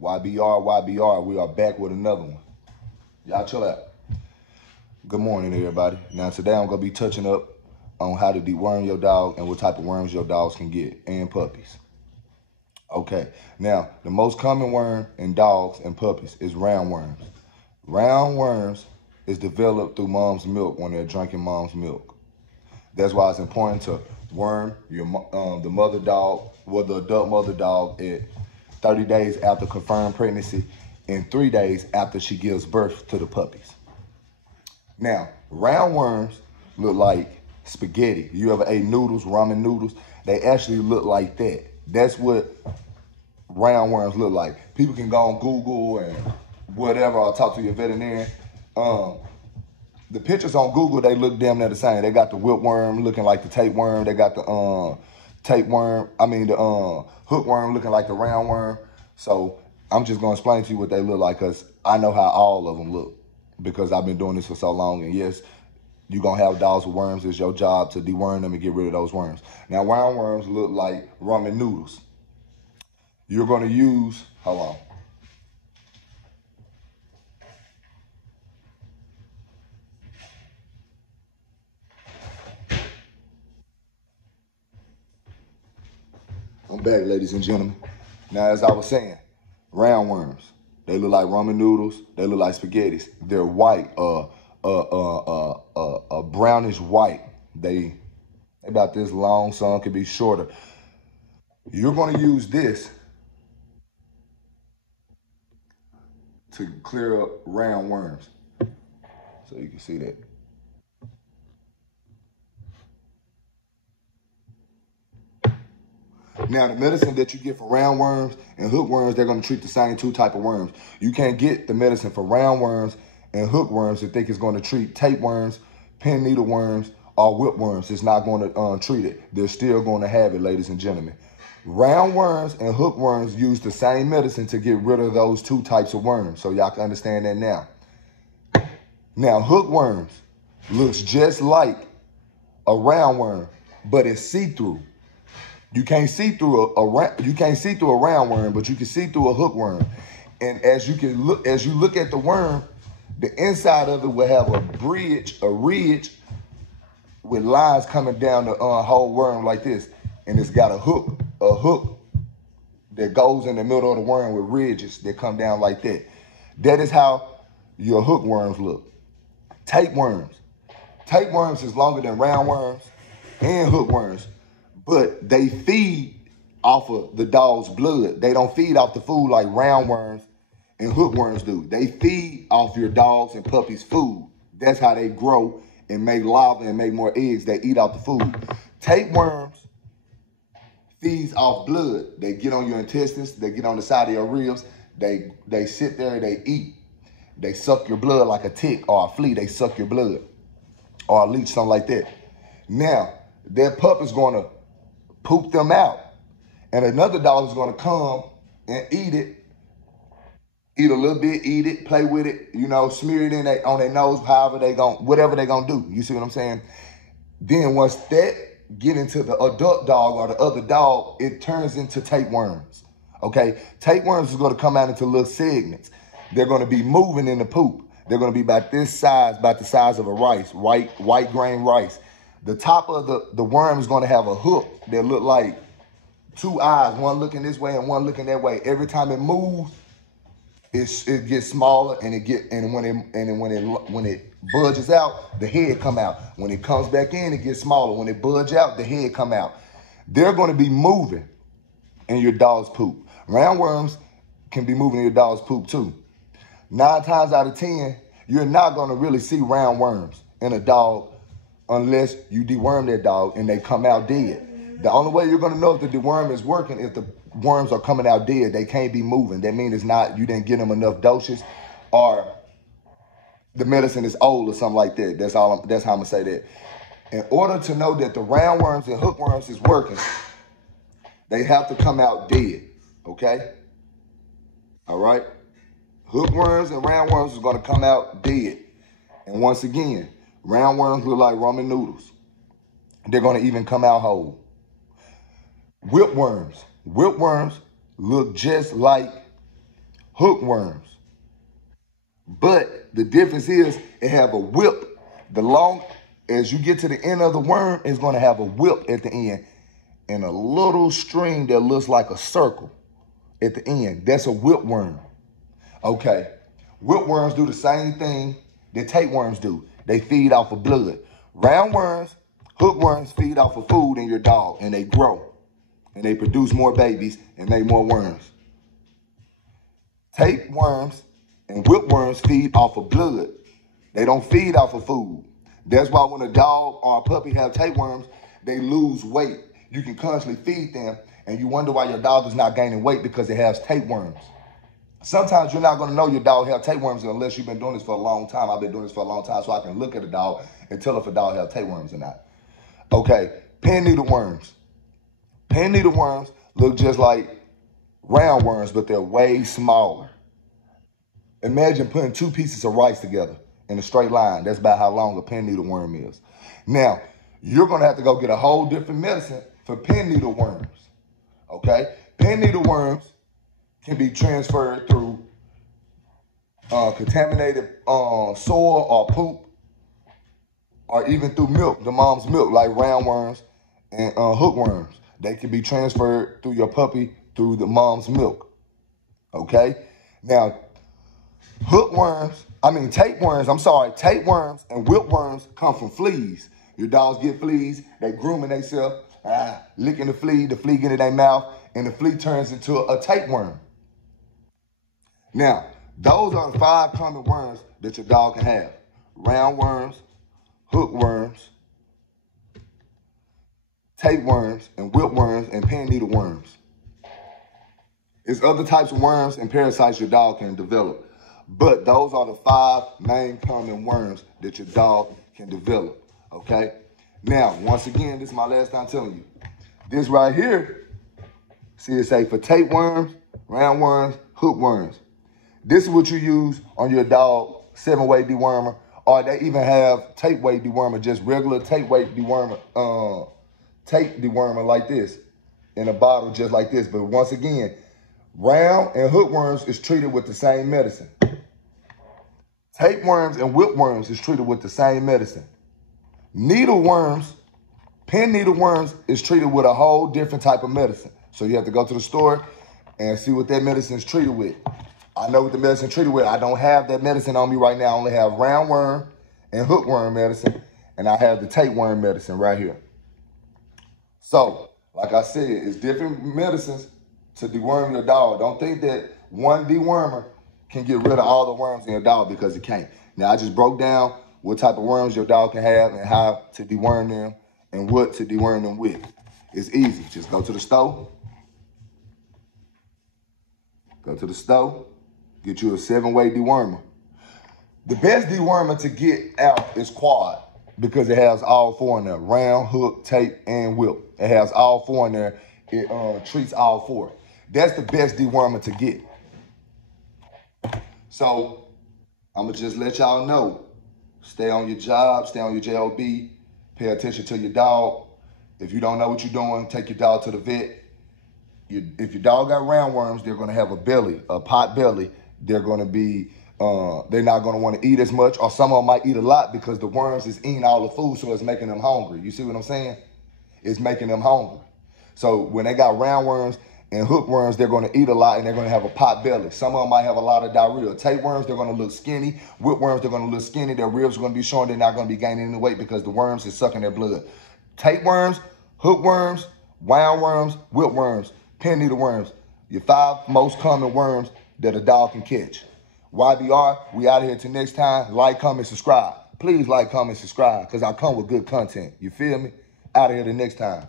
YBR, YBR, we are back with another one. Y'all chill out. Good morning, everybody. Now, today I'm going to be touching up on how to deworm your dog and what type of worms your dogs can get, and puppies. Okay, now, the most common worm in dogs and puppies is roundworms. Roundworms is developed through mom's milk when they're drinking mom's milk. That's why it's important to worm the mother dog, or the adult mother dog, at 30 days after confirmed pregnancy and 3 days after she gives birth to the puppies. Now, roundworms look like spaghetti. You ever ate noodles, ramen noodles? They actually look like that. That's what roundworms look like. People can go on Google and whatever, or talk to your veterinarian. The pictures on Google, they look damn near the same. They got the whipworm looking like the tapeworm. They got the hookworm looking like the roundworm. So I'm just gonna explain to you what they look like, because I know how all of them look, because I've been doing this for so long. And yes, you're gonna have dogs with worms. It's your job to deworm them and get rid of those worms. Now, roundworms look like ramen noodles. You're gonna use, hold on. I'm back, ladies and gentlemen. Now, as I was saying, roundworms, they look like ramen noodles. They look like spaghettis. They're white, a brownish white. They about this long, some could be shorter. You're gonna use this to clear up roundworms. So you can see that. Now, the medicine that you get for roundworms and hookworms, they're going to treat the same two type of worms. You can't get the medicine for roundworms and hookworms and think it's going to treat tapeworms, pin needle worms, or whipworms. It's not going to treat it. They're still going to have it, ladies and gentlemen. Roundworms and hookworms use the same medicine to get rid of those two types of worms. So y'all can understand that now. Now, hookworms looks just like a roundworm, but it's see-through. You can't see through a roundworm, but you can see through a hookworm. And as you look at the worm, the inside of it will have a ridge with lines coming down the whole worm like this, and it's got a hook that goes in the middle of the worm with ridges that come down like that. That is how your hookworms look. Tapeworms is longer than roundworms and hookworms, but they feed off of the dog's blood. They don't feed off the food like roundworms and hookworms do. They feed off your dogs and puppies' food. That's how they grow and make larvae and make more eggs. They eat off the food. Tapeworms feeds off blood. They get on your intestines. They get on the side of your ribs. They sit there and they eat. They suck your blood like a tick or a flea. They suck your blood, or a leech, something like that. Now, that pup is going to poop them out, and another dog is going to come and eat a little bit, eat it, play with it, smear it on their nose, whatever they gonna do. You see what I'm saying? Then once that get into the adult dog or the other dog, it turns into tapeworms. Okay, tapeworms is going to come out into little segments. They're going to be moving in the poop. They're going to be about this size, about the size of a rice, white grain rice. The top of the worm is going to have a hook that look like two eyes, one looking this way and one looking that way. Every time it moves, it gets smaller, and when it budges out, the head come out. When it comes back in, it gets smaller. When it budges out, the head come out. They're going to be moving in your dog's poop. Roundworms can be moving in your dog's poop too. 9 times out of 10, you're not going to really see roundworms in a dog unless you deworm that dog and they come out dead. The only way you're going to know if the deworm is working if the worms are coming out dead. They can't be moving. That means you didn't give them enough doses, or the medicine is old or something like that. That's how I'm going to say that. In order to know that the roundworms and hookworms is working, they have to come out dead, okay? All right? Hookworms and roundworms is going to come out dead. And once again, roundworms look like ramen noodles. They're going to even come out whole. Whipworms look just like hookworms. But the difference is it have a whip. The long, as you get to the end of the worm, it's going to have a whip at the end and a little string that looks like a circle at the end. That's a whipworm. Okay. Whipworms do the same thing that tapeworms do. They feed off of blood. Roundworms, hookworms feed off of food in your dog, and they grow. And they produce more babies and make more worms. Tapeworms and whipworms feed off of blood. They don't feed off of food. That's why when a dog or a puppy have tapeworms, they lose weight. You can constantly feed them, and you wonder why your dog is not gaining weight because it has tapeworms. Sometimes you're not going to know your dog has tapeworms unless you've been doing this for a long time. I've been doing this for a long time, so I can look at a dog and tell if a dog has tapeworms or not. Okay, pin needle worms. Pin needle worms look just like roundworms, but they're way smaller. Imagine putting two pieces of rice together in a straight line. That's about how long a pin needle worm is. Now, you're going to have to go get a whole different medicine for pin needle worms. Okay? Pin needle worms can be transferred through contaminated soil or poop, or even through milk, the mom's milk, like roundworms and hookworms. They can be transferred through your puppy through the mom's milk. Okay? Now, tapeworms and whipworms come from fleas. Your dogs get fleas, they grooming themselves, licking the flea get in their mouth, and the flea turns into a tapeworm. Now, those are the 5 common worms that your dog can have. Roundworms, hookworms, tapeworms, and whipworms, and pin needle worms. There's other types of worms and parasites your dog can develop. But those are the 5 main common worms that your dog can develop, okay? Now, once again, this is my last time telling you. This right here, see it say for tapeworms, roundworms, hookworms. This is what you use on your dog 7-way dewormer, or they even have tape-weight dewormer, just regular tape-weight dewormer, tape dewormer like this, in a bottle just like this. But once again, round and hookworms is treated with the same medicine. Tapeworms and whipworms is treated with the same medicine. Needleworms, pin needleworms is treated with a whole different type of medicine. So you have to go to the store and see what that medicine is treated with. I know what the medicine is treated with. I don't have that medicine on me right now. I only have roundworm and hookworm medicine, and I have the tapeworm medicine right here. So, like I said, it's different medicines to deworm your dog. Don't think that one dewormer can get rid of all the worms in your dog, because it can't. Now, I just broke down what type of worms your dog can have and how to deworm them and what to deworm them with. It's easy. Just go to the store. Go to the store. Get you a 7-way dewormer. The best dewormer to get out is quad, because it has all 4 in there. Round, hook, tape, and whip. It has all 4 in there. It treats all 4. That's the best dewormer to get. So, I'm going to just let y'all know. Stay on your job, stay on your JOB, pay attention to your dog. If you don't know what you're doing, take your dog to the vet. If your dog got roundworms, they're going to have a belly, a pot belly. They're going to be, they're not going to want to eat as much, or some of them might eat a lot because the worms is eating all the food, so it's making them hungry. You see what I'm saying? It's making them hungry. So when they got roundworms and hookworms, they're going to eat a lot and they're going to have a pot belly. Some of them might have a lot of diarrhea. Tapeworms, they're going to look skinny. Whipworms, they're going to look skinny. Their ribs are going to be showing. They're not going to be gaining any weight because the worms is sucking their blood. Tapeworms, hookworms, roundworms, whipworms, pin needle worms, your 5 most common worms that a dog can catch. YBR, we out of here till next time. Like, comment, subscribe. Please like, comment, subscribe, because I come with good content. You feel me? Out of here till next time.